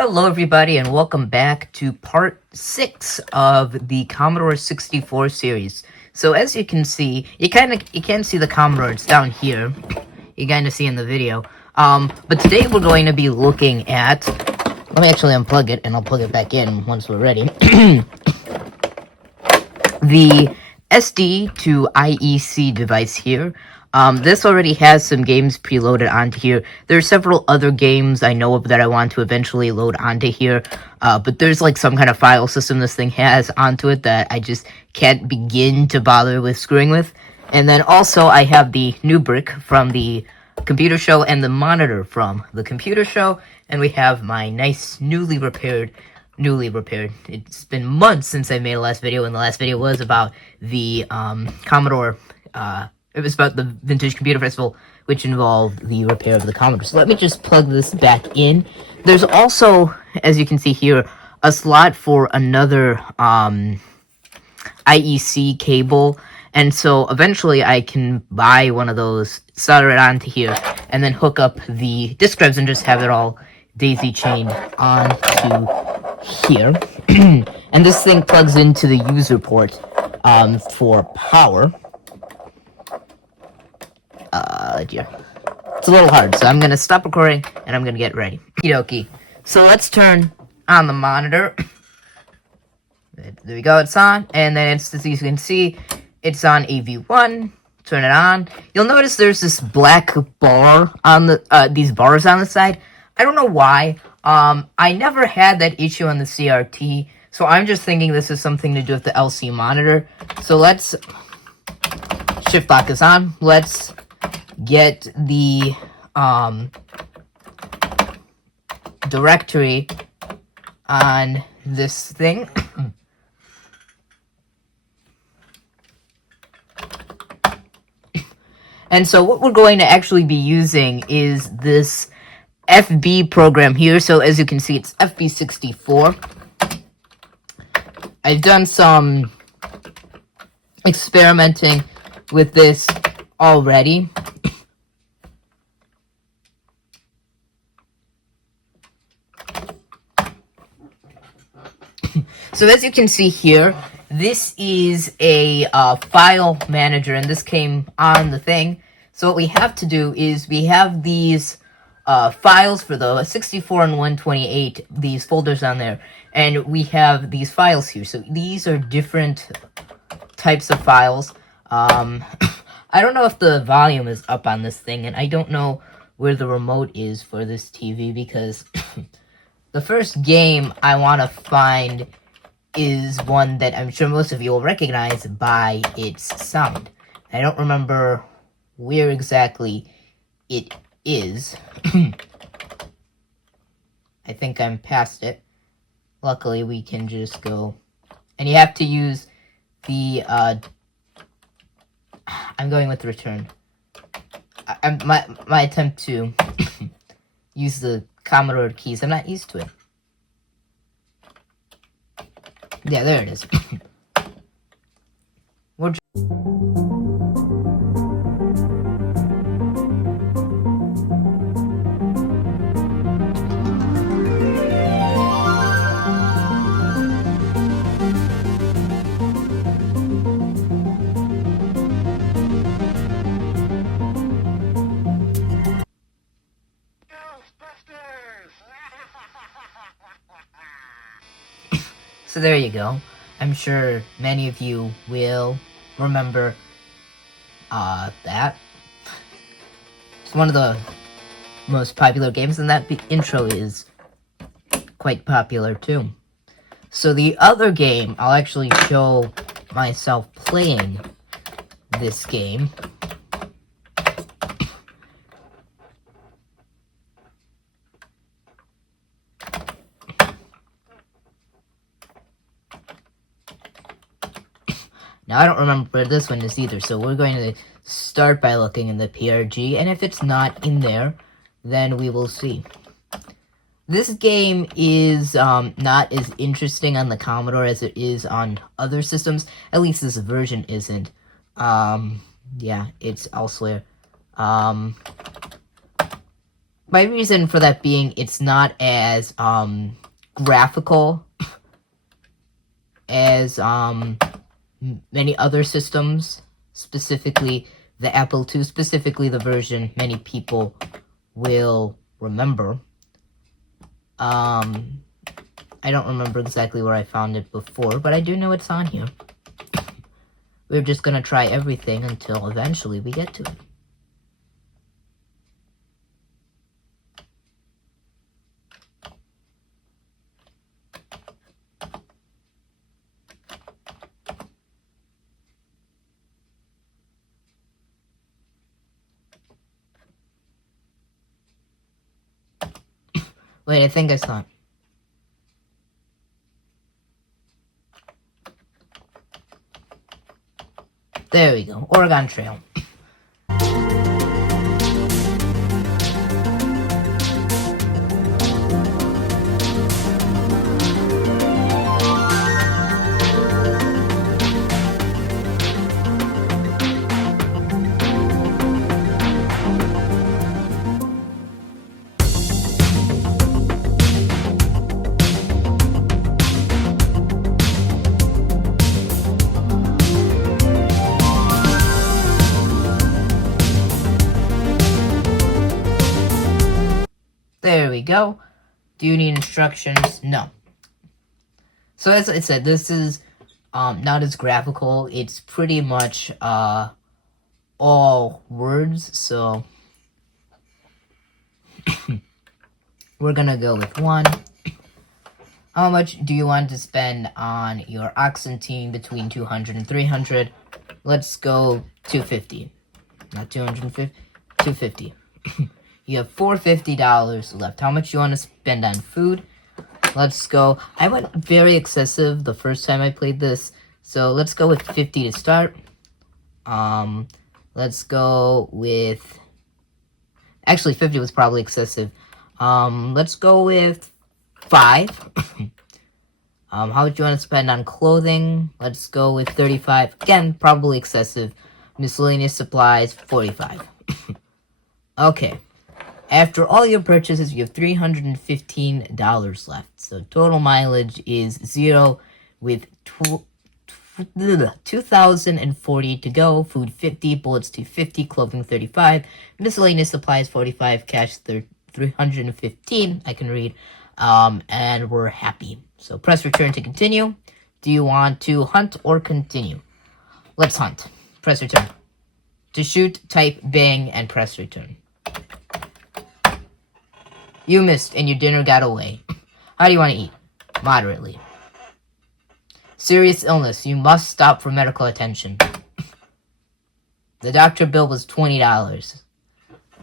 Hello everybody and welcome back to part 6 of the Commodore 64 series. So as you can see, you can't see the Commodore, it's down here. You kind of see in the video. But today we're going to be looking at, let me actually unplug it and I'll plug it back in once we're ready. The SD to IEC device here. This already has some games preloaded onto here. There are several other games I know of that I want to eventually load onto here, but there's like some kind of file system this thing has onto it that I just can't begin to bother with screwing with. And then also I have the new brick from the computer show and the monitor from the computer show, and we have my nice newly repaired. It's been months since I made a last video, and the last video was about the Commodore. It was about the Vintage Computer Festival, which involved the repair of the Commodore. So let me just plug this back in. There's also, as you can see here, a slot for another IEC cable, and so eventually I can buy one of those, solder it onto here, and then hook up the disk drives and just have it all daisy chained onto here. And this thing plugs into the user port for power. It's a little hard, so I'm gonna stop recording and I'm gonna get ready. Okie. So let's turn on the monitor. There we go, it's on, and then it's, as you can see, it's on AV1. Turn it on. You'll notice there's this black bar on the these bars on the side. I don't know why. I never had that issue on the CRT, so I'm just thinking this is something to do with the LC monitor. So let's, shift lock is on. Let's get the directory on this thing. And so what we're going to actually be using is this FB program here. So as you can see, it's FB64. I've done some experimenting with this already. So as you can see here, this is a file manager, and this came on the thing. So what we have to do is we have these files for the 64 and 128, these folders on there, and we have these files here. So these are different types of files. I don't know if the volume is up on this thing, and I don't know where the remote is for this TV, because the first game I want to find is one that I'm sure most of you will recognize by its sound. I don't remember where exactly it is. I think I'm past it. Luckily, we can just go, and you have to use the, I'm going with return. My attempt to use the Commodore keys, I'm not used to it. Yeah, there it is. We're So there you go. I'm sure many of you will remember that. It's one of the most popular games, and that intro is quite popular too. So the other game, I'll actually show myself playing this game. Now, I don't remember where this one is either, so we're going to start by looking in the PRG, and if it's not in there, then we will see. This game is not as interesting on the Commodore as it is on other systems. At least this version isn't. Yeah, it's elsewhere. My reason for that being, it's not as graphical as many other systems, specifically the Apple II, specifically the version many people will remember. I don't remember exactly where I found it before, but I do know it's on here. We're just gonna try everything until eventually we get to it. Wait, I think I saw it. There we go. Oregon Trail. There we go. Do you need instructions? No. So as I said, this is not as graphical. It's pretty much all words, so we're gonna go with 1. How much do you want to spend on your oxen team between 200 and 300? Let's go 250. Not 250, 250. You have $450 left. How much do you want to spend on food? Let's go. I went very excessive the first time I played this, so let's go with 50 to start. Let's go with... Actually, 50 was probably excessive. Let's go with 5. How much do you want to spend on clothing? Let's go with 35. Again, probably excessive. Miscellaneous supplies, 45. Okay. After all your purchases, you have $315 left. So total mileage is 0 with 2,040 to go. Food 50, bullets 250, clothing 35, miscellaneous supplies 45, cash 315. I can read. And we're happy. So press return to continue. Do you want to hunt or continue? Let's hunt. Press return. To shoot, type bang and press return. You missed and your dinner got away. How do you want to eat? Moderately. Serious illness. You must stop for medical attention. The doctor bill was $20.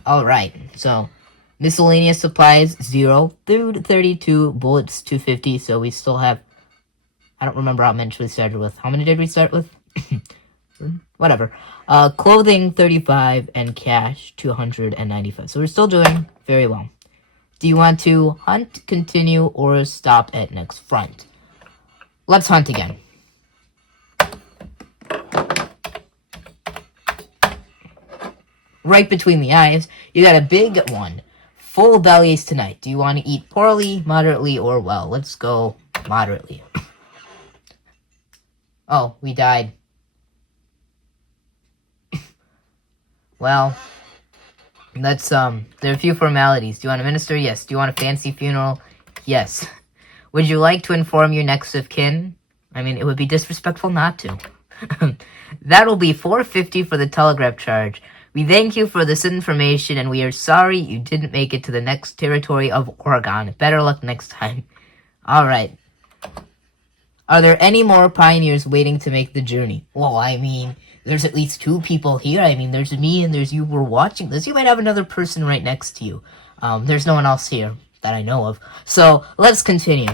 Alright, so miscellaneous supplies 0, food 32, bullets 250, so we still have... I don't remember how much we started with. How many did we start with? Whatever. Clothing 35 and cash 295. So we're still doing very well. Do you want to hunt, continue, or stop at next front? Let's hunt again. Right between the eyes, you got a big one. Full bellies tonight. Do you want to eat poorly, moderately, or well? Let's go moderately. Oh, we died. Well, let's, there are a few formalities. Do you want a minister? Yes. Do you want a fancy funeral? Yes. Would you like to inform your next of kin? I mean, it would be disrespectful not to. That'll be $450 for the telegraph charge. We thank you for this information, and we are sorry you didn't make it to the next territory of Oregon. Better luck next time. Alright. Are there any more pioneers waiting to make the journey? Well, I mean, there's at least 2 people here. I mean, there's me and there's you. We're watching this. You might have another person right next to you. There's no one else here that I know of. So, let's continue.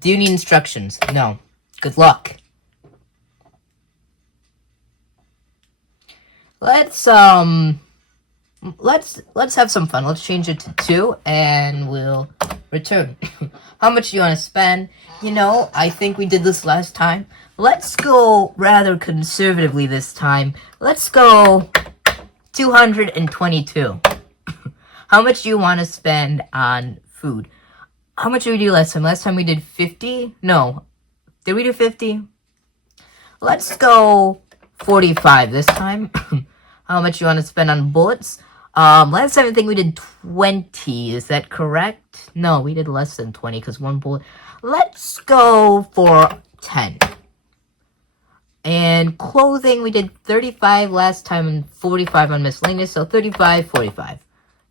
Do you need instructions? No. Good luck. Let's have some fun. Let's change it to 2, and we'll return. How much do you want to spend? You know, I think we did this last time. Let's go rather conservatively this time. Let's go 222. How much do you want to spend on food? How much did we do last time? Last time we did 50? No. Did we do 50? Let's go 45 this time. How much you want to spend on bullets? Last time I think we did 20. Is that correct? No, we did less than 20 because one bullet. Let's go for 10. And clothing, we did 35 last time and 45 on miscellaneous. So 35, 45.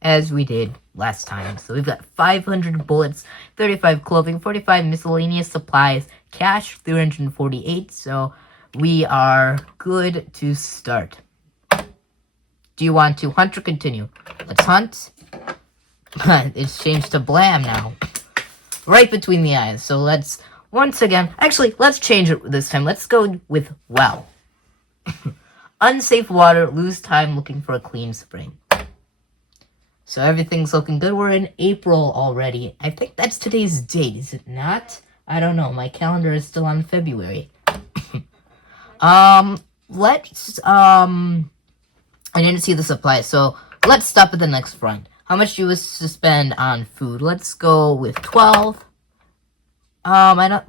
As we did last time. So we've got 500 bullets, 35 clothing, 45 miscellaneous supplies, cash 348. So we are good to start. Do you want to hunt or continue? Let's hunt. It's changed to blam now. Right between the eyes. So let's, once again, actually, let's change it this time. Let's go with well. Unsafe water, lose time looking for a clean spring. So everything's looking good. We're in April already. I think that's today's date, is it not? I don't know. My calendar is still on February. I didn't see the supply, so let's stop at the next front. How much do you wish to spend on food? Let's go with 12. We don't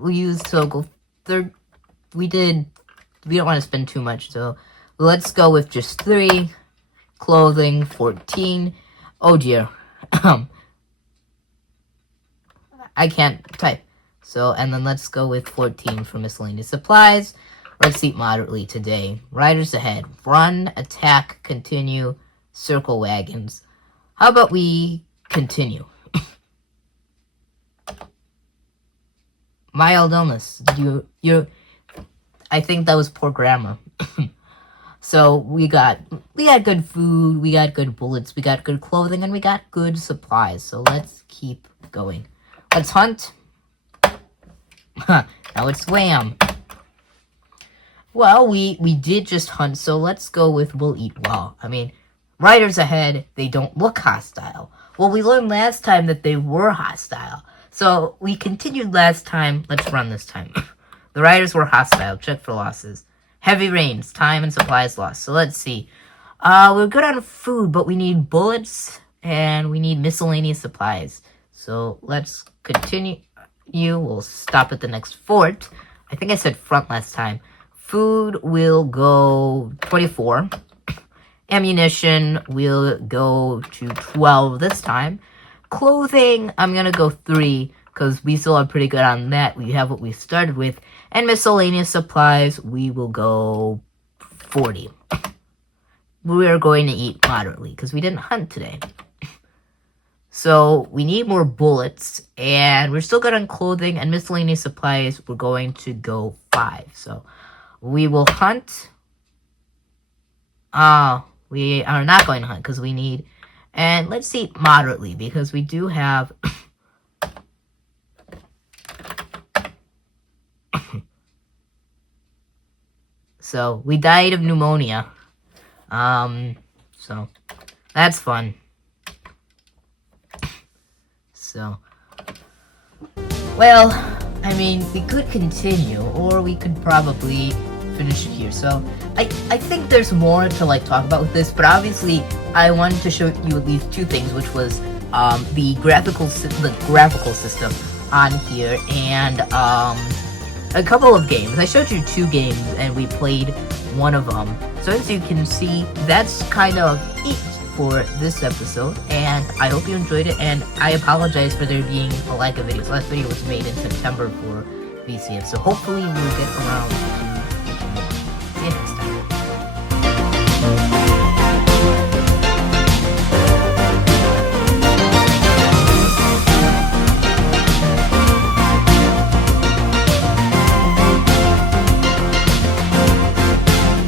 want to spend too much, so let's go with just 3. Clothing, 14. Oh dear. I can't type. So, and then let's go with 14 for miscellaneous supplies. Let's eat moderately today. Riders ahead. Run, attack, continue, circle wagons. How about we continue? Mild illness. I think that was poor grammar. So we got good food, we got good bullets, we got good clothing, and we got good supplies. So let's keep going. Let's hunt. Now it's wham. Well, we did just hunt, so let's go with we'll eat well. I mean, riders ahead, they don't look hostile. Well, we learned last time that they were hostile. So we continued last time. Let's run this time. The riders were hostile. Check for losses. Heavy rains, time and supplies lost. So let's see. We're good on food, but we need bullets and we need miscellaneous supplies. So let's continue. We'll stop at the next fort. I think I said front last time. Food will go 24. Ammunition will go to 12 this time. Clothing, I'm going to go 3 because we still are pretty good on that. We have what we started with. And miscellaneous supplies, we will go 40. We are going to eat moderately because we didn't hunt today. So we need more bullets, and we're still good on clothing and miscellaneous supplies. We're going to go 5. So we will hunt. We are not going to hunt because we need, and let's eat moderately because we do have. So we died of pneumonia. So that's fun. So, well, I mean, we could continue, or we could probably finish it here. So I think there's more to talk about with this, but obviously I wanted to show you at least 2 things, which was the graphical system on here, and a couple of games. I showed you 2 games, and we played one of them. So as you can see, that's kind of it for this episode, and I hope you enjoyed it, and I apologize for there being a lack of videos. Last video was made in September for VCF, so hopefully we'll get around to